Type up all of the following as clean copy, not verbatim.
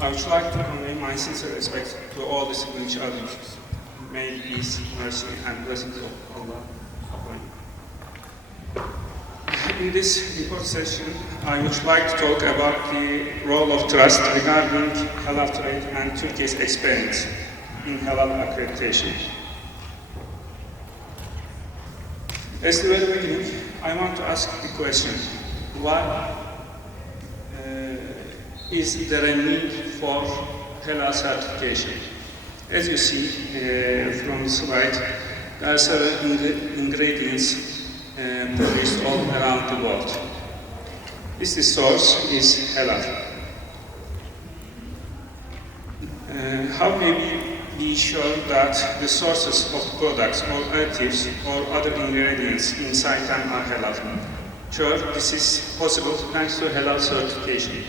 I would like to convey my sincere respect to all distinguished others. May peace, mercy, and blessings of Allah upon you. In this report session, I would like to talk about the role of trust regarding halal trade and Turkey's experience in halal accreditation. As the very beginning, I want to ask the question, why is there a need for halal certification? As you see from the slide, there are several ingredients produced all around the world. The source is halal. How may we be sure that the sources of products or additives or other ingredients inside them are halal? Sure, this is possible thanks to halal certification.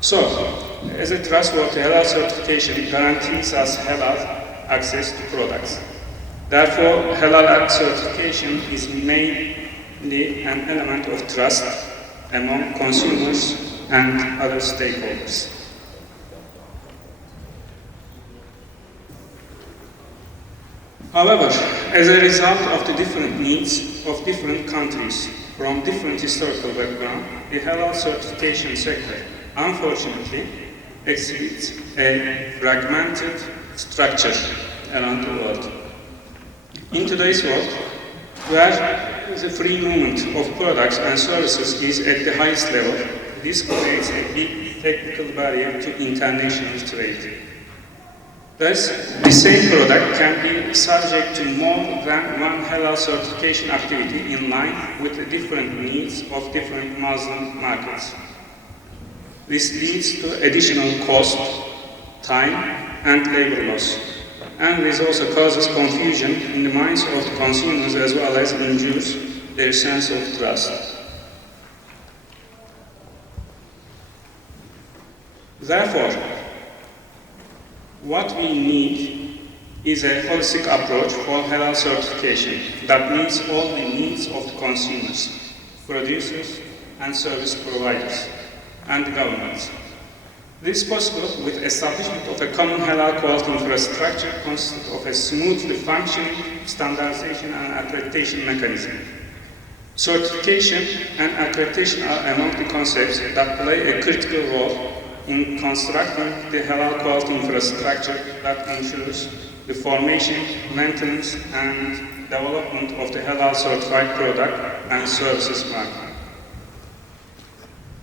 So, as a trustworthy halal certification guarantees us halal access to products. Therefore, halal certification is mainly an element of trust among consumers and other stakeholders. However, as a result of the different needs of different countries from different historical background, the halal certification sector unfortunately exhibits a fragmented structure around the world. In today's world, where the free movement of products and services is at the highest level, this creates a big technical barrier to international trade. Thus, the same product can be subject to more than one halal certification activity in line with the different needs of different Muslim markets. This leads to additional cost, time, and labor loss. And this also causes confusion in the minds of the consumers as well as injures their sense of trust. Therefore, what we need is a holistic approach for halal certification that meets all the needs of the consumers, producers, and service providers, and the governments. This is possible with establishment of a common halal quality infrastructure consisting of a smoothly functioning standardization and accreditation mechanism. Certification and accreditation are among the concepts that play a critical role in constructing the halal quality infrastructure that ensures the formation, maintenance, and development of the halal certified product and services market.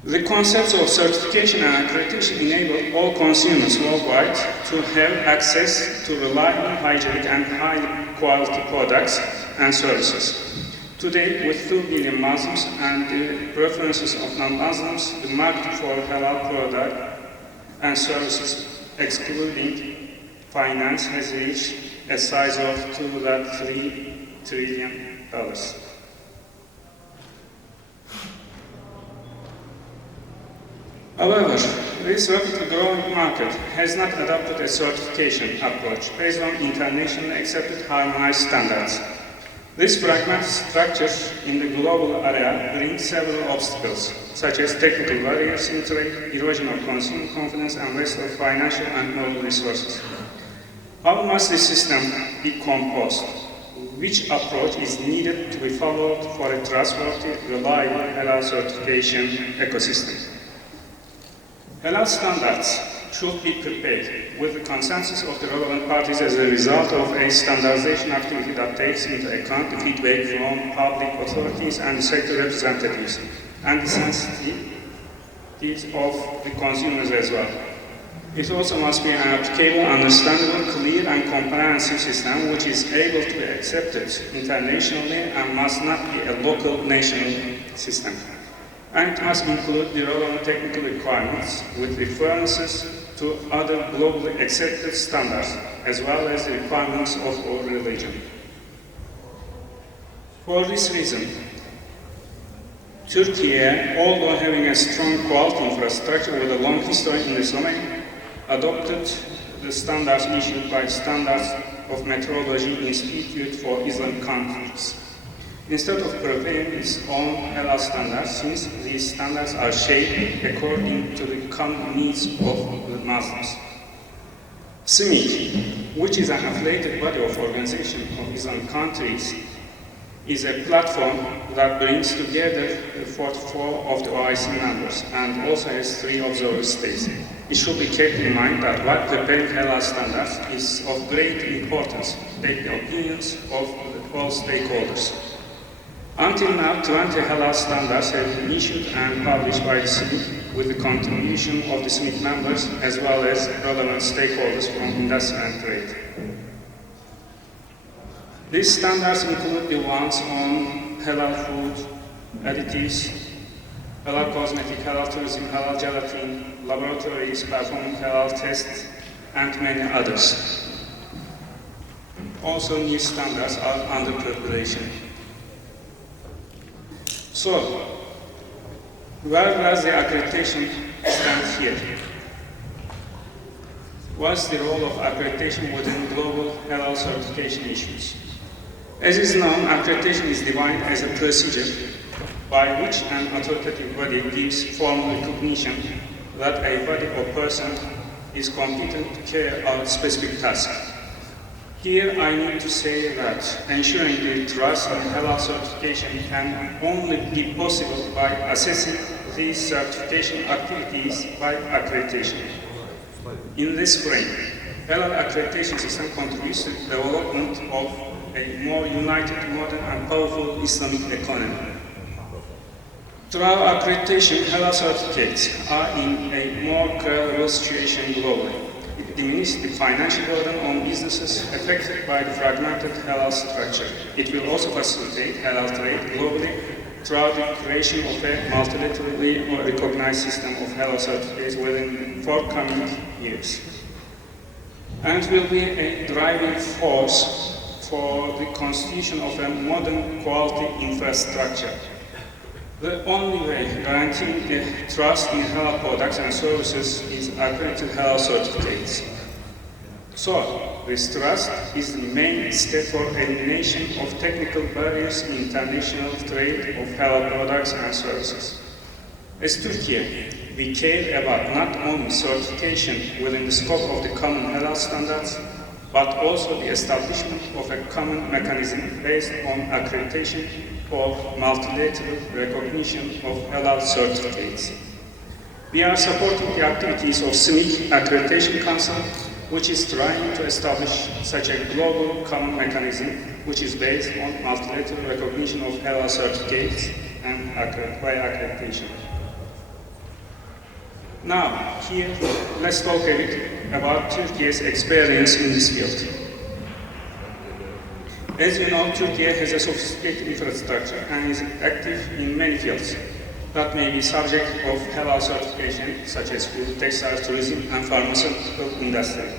The concepts of certification and accreditation enable all consumers worldwide to have access to reliable, hygienic, and high-quality products and services. Today, with 2 billion Muslims and the preferences of non-Muslims, the market for halal product and services, excluding finance, has reached a size of $2.3 trillion. However, this rapidly growing market has not adopted a certification approach based on internationally accepted harmonized standards. This fragmented structure in the global area brings several obstacles, such as technical barriers in trade, erosion of consumer confidence, and waste of financial and moral resources. How must this system be composed? Which approach is needed to be followed for a trustworthy, reliable halal certification ecosystem? Halal standards should be prepared with the consensus of the relevant parties as a result of a standardization activity that takes into account the feedback from public authorities and sector representatives and the sensitivities of the consumers as well. It also must be an applicable, understandable, clear, and comprehensive system which is able to be accepted internationally and must not be a local national system. And it must include the relevant technical requirements with references to other globally accepted standards, as well as the requirements of our religion. For this reason, Turkey, although having a strong quality infrastructure with a long history in this domain, adopted the standards issued by Standards of Metrology Institute for Islamic countries. instead of preparing its own halal standards, since these standards are shaped according to the common needs of the Muslims. SMIC, which is an affiliated body of Organization of Islamic Countries, is a platform that brings together the 44 of the OIC members and also has 3 observer states. It should be kept in mind that while preparing halal standards is of great importance, take the opinions of all stakeholders. Until now, 20 halal standards have been issued and published by the SMIC with the contribution of the SMIC members as well as relevant stakeholders from industry and trade. These standards include the ones on halal food, additives, halal cosmetic, halal tourism, halal gelatin, laboratories performing halal tests, and many others. Also, new standards are under preparation. So, where does the accreditation stand here? What's the role of accreditation within global halal certification issues? As is known, accreditation is defined as a procedure by which an authoritative body gives formal recognition that a body or person is competent to carry out a specific task. Here I need to say that ensuring the trust in halal certification can only be possible by assessing these certification activities by accreditation. In this frame, halal accreditation system contributes to the development of a more united, modern and powerful Islamic economy. Through our accreditation, halal certificates are in a more credible situation globally. It diminishes the financial burden on businesses affected by the fragmented halal structure. It will also facilitate halal trade globally through the creation of a multilaterally recognized system of halal certificates within forthcoming years. And will be a driving force for the constitution of a modern quality infrastructure. The only way guaranteeing the trust in halal products and services is accredited halal certificates. So, this trust is the main step for elimination of technical barriers in international trade of halal products and services. As Turkey, we care about not only certification within the scope of the common halal standards, but also the establishment of a common mechanism based on accreditation for multilateral recognition of halal certificates. We are supporting the activities of SMIC Accreditation Council, which is trying to establish such a global common mechanism which is based on multilateral recognition of halal certificates and by accreditation. Now, here, let's talk a bit about Turkey's experience in this field. As you know, Turkey has a sophisticated infrastructure and is active in many fields that may be subject of halal certification, such as food, textiles, tourism, and pharmaceutical industry.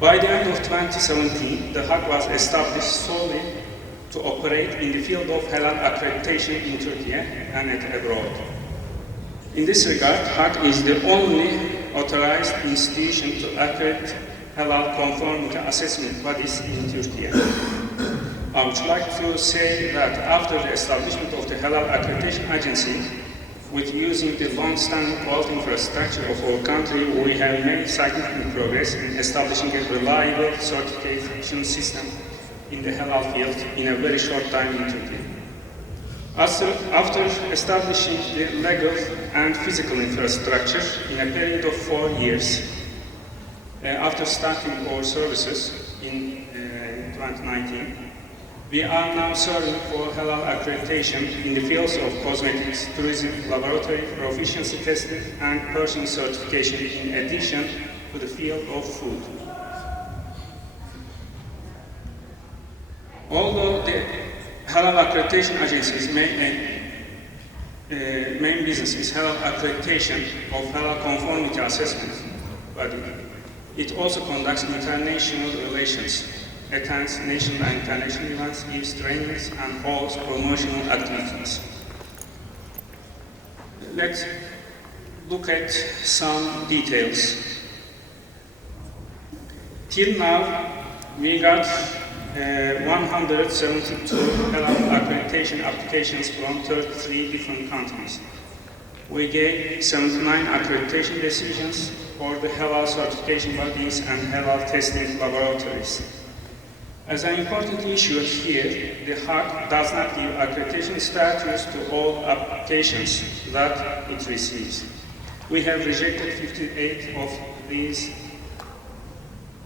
By the end of 2017, the HAC was established solely to operate in the field of halal accreditation in Turkey and abroad. In this regard, HAC is the only authorized institution to accredit halal conformity assessment bodies in Turkey. I would like to say that after the establishment of the Halal Accreditation Agency, with using the long-standing quality infrastructure of our country, we have made significant progress in establishing a reliable certification system in the halal field in a very short time in Turkey. After establishing the legal and physical infrastructure in a period of 4 years, after starting our services in 2019, we are now serving for halal accreditation in the fields of cosmetics, tourism, laboratory, proficiency testing, and person certification in addition to the field of food. Although the halal accreditation agency's main business is halal accreditation of halal conformity assessment body, it also conducts international relations, attends national and international events, gives trainings, and holds promotional activities. Let's look at some details. Till now, we got 172 Halal accreditation applications from 33 different countries. We gave 79 accreditation decisions for the Halal certification bodies and Halal testing laboratories. As an important issue here, the HAC does not give accreditation status to all applications that it receives. We have rejected 58 of these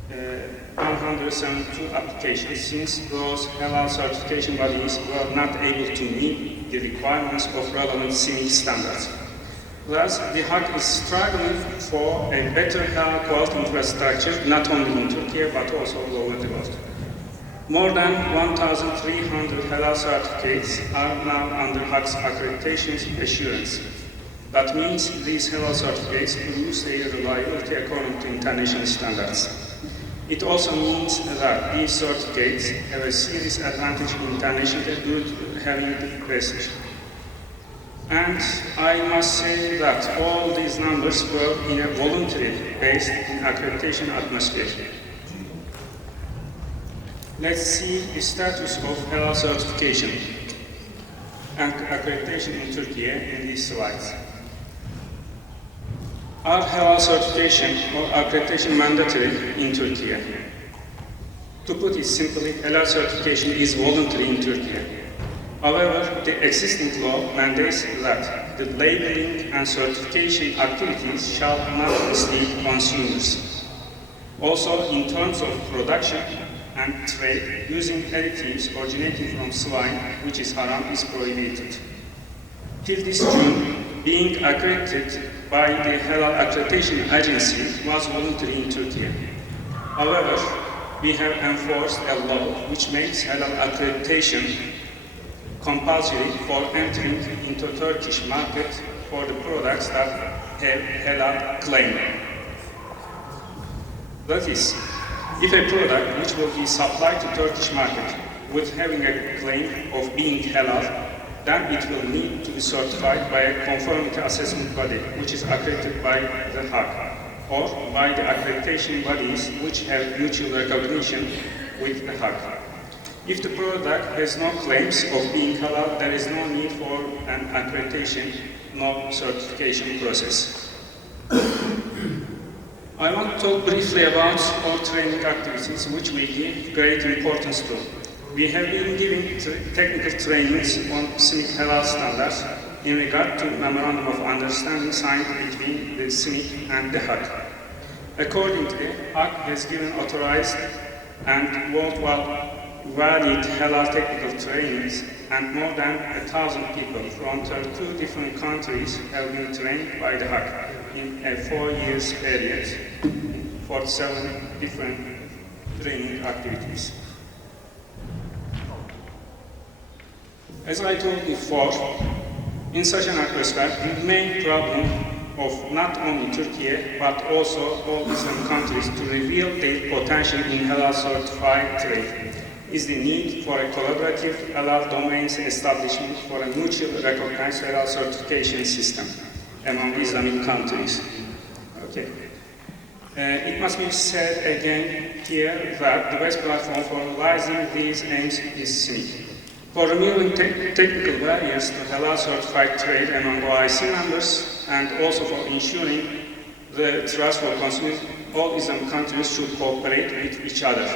172 applications since those Halal certification bodies were not able to meet the requirements of relevant CIMIC standards. Thus, the HAC is struggling for a better Halal quality infrastructure, not only in Turkey but also all over the world. More than 1,300 Halal certificates are now under HAC's accreditation assurance. That means these Halal certificates lose their reliability according to international standards. It also means that these certificates have a serious advantage internationally due to having the prestige. And I must say that all these numbers were in a voluntary based in accreditation atmosphere. Let's see the status of Halal certification and accreditation in Turkey in these slides. Are Halal certification or accreditation mandatory in Turkey? To put it simply, Halal certification is voluntary in Turkey. However, the existing law mandates that the labeling and certification activities shall not mislead consumers. Also, in terms of production and trade, using additives originating from swine, which is haram, is prohibited. Till this June, being accredited by the Halal Accreditation Agency was voluntary in Turkey. However, we have enforced a law which makes Halal accreditation compulsory for entering into Turkish market for the products that have Halal claim. That is, if a product which will be supplied to Turkish market with having a claim of being Halal, then it will need to be certified by a conformity assessment body, which is accredited by the HAC, or by the accreditation bodies which have mutual recognition with the HAC. If the product has no claims of being Halal, there is no need for an accreditation, no certification process. I want to talk briefly about our training activities, which we give great importance to. We have been giving technical trainings on CIMIC Halal standards in regard to Memorandum of Understanding signed between the CIMIC and the HAC. Accordingly, HAC has given authorized and worldwide valid Halal technical trainings, and more than 1,000 people from 32 different countries have been trained by the HAC in a 4 years period, 47 different training activities. As I told before, in such an atmosphere, the main problem of not only Turkey but also all Muslim countries to reveal their potential in Halal certified trade is the need for a collaborative Halal domains establishment for a mutually recognized Halal certification system among Islamic countries. Okay. It must be said again here that the best platform for realizing these aims is CIMIC. For removing technical barriers to Halal certified trade among OIC members and also for ensuring the trust for consumers, all Islamic countries should cooperate with each other,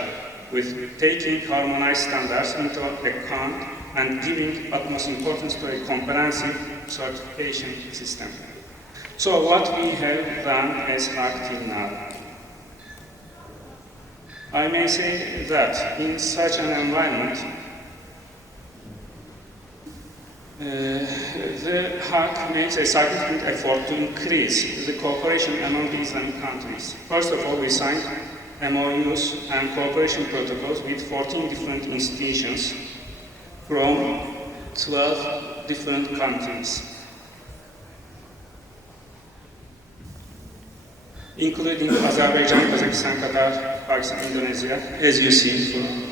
with taking harmonized standards into account and giving utmost importance to a comprehensive certification system. So what we have done as HAC till now? I may say that in such an environment, the HAC makes a significant effort to increase the cooperation among the Islamic countries. First of all, we signed MOUs and cooperation protocols with 14 different institutions from 12 different countries, including Azerbaijan, Kazakhstan, Qatar, Pakistan, Indonesia, as you see from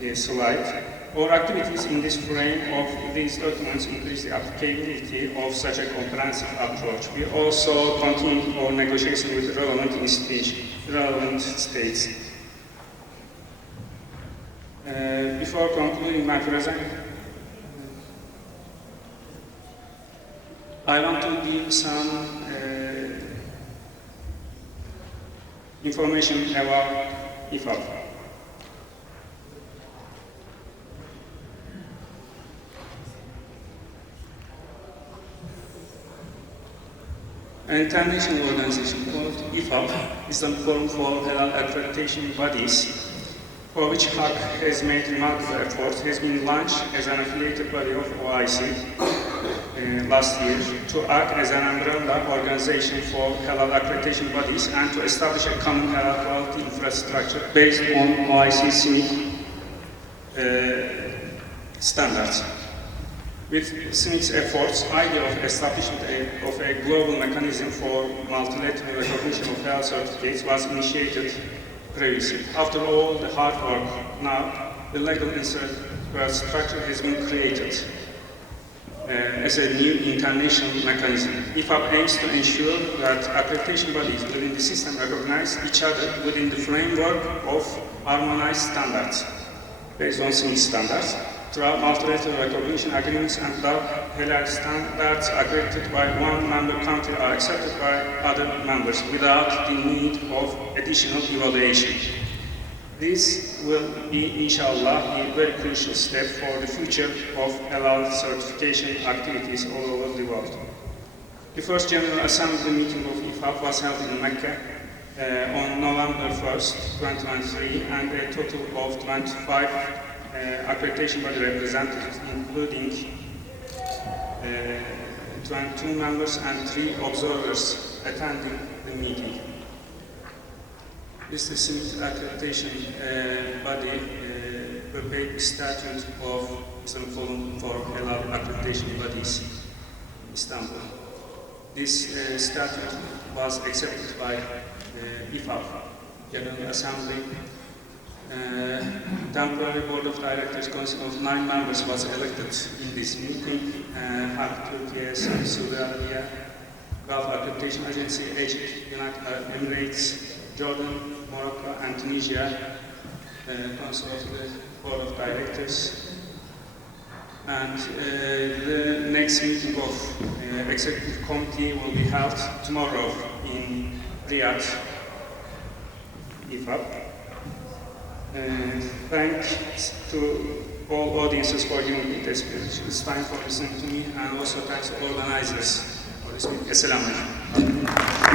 the slide. Our activities in this frame of these documents increase the applicability of such a comprehensive approach. We also continue our negotiation with relevant institutions, relevant states. Before concluding my presentation, I want to give some information about IFAB. An international organization called IFAB is the forum for Halal accreditation bodies, for which HAK has made remarkable efforts. Has been launched as an affiliated body of OIC last year to act as an umbrella organization for Halal accreditation bodies and to establish a common Halal quality infrastructure based on OIC standards. With SMIC's efforts, the idea of establishment of a global mechanism for multilateral recognition of Halal certificates was initiated previously. After all the hard work, now the legal infrastructure has been created as a new international mechanism. IFAB aims to ensure that accreditation bodies within the system recognize each other within the framework of harmonized standards based on SMIC standards, throughout multilateral recognition agreements, and that Halal standards accredited by one member country are accepted by other members without the need of additional evaluation. This will be, inshallah, a very crucial step for the future of Halal certification activities all over the world. The first General Assembly meeting of IFAB was held in Mecca on November 1st, 2023, and a total of 25 accreditation body representatives, including 22 members and 3 observers attending the meeting. This is the accreditation body prepared the statute of Islamic Forum for Halal accreditation bodies in Istanbul. This statute was accepted by IFAB General Assembly. Temporary Board of Directors consisting of 9 members was elected in this meeting. TÜRKİYE'S, Saudi Arabia, Gulf Accreditation Agency, Egypt, United Arab Emirates, Jordan, Morocco, and Tunisia consist of the Board of Directors. And the next meeting of Executive Committee will be held tomorrow in Riyadh, IFAB. Thanks to all audiences for giving me this speech. It's time for listening to me, and also thanks to organizers for this meeting. Assalamu alaikum.